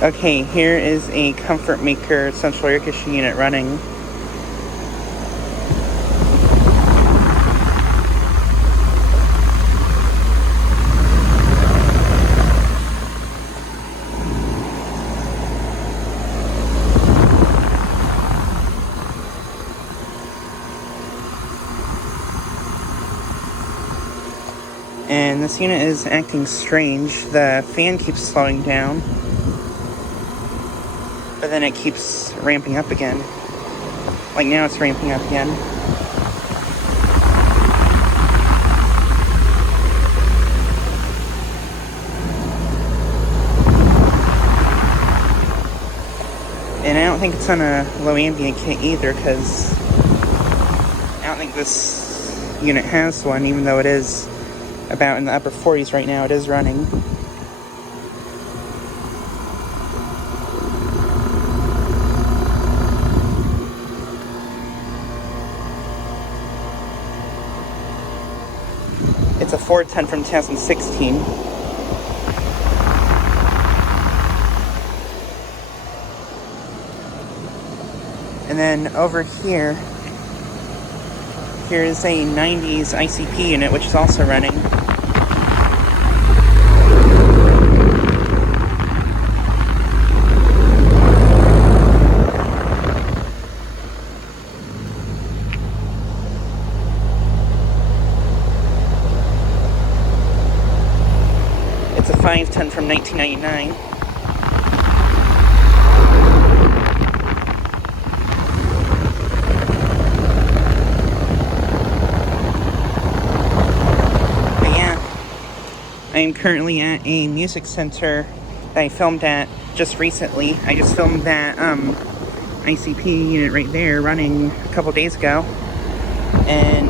Okay, here is a Comfortmaker central air conditioning unit running. And this unit is acting strange. The fan keeps slowing down, but then it keeps ramping up again. Like now it's ramping up again. And I don't think it's on a low ambient kit either, because I don't think this unit has one, even though it is about in the upper 40s right now. It is running. It's a 410 from 2016. And then over here, here's a 90s ICP unit, which is also running. It's a 510 from 1999. I am currently at a music center that I filmed at just recently. I just filmed that ICP unit right there running a couple days ago. And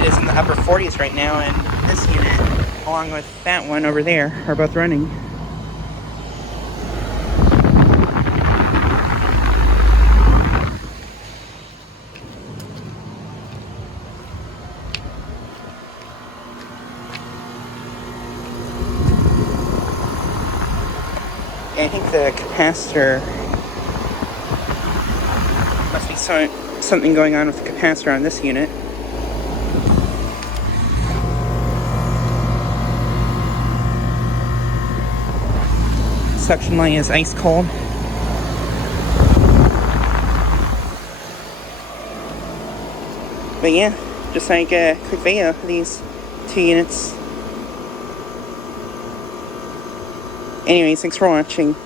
it is in the upper 40s right now, and this unit, along with that one over there, are both running. I think the capacitor must be something going on with the capacitor on this unit. Suction line is ice cold. But yeah, just like a quick video of these two units. Anyways, thanks for watching.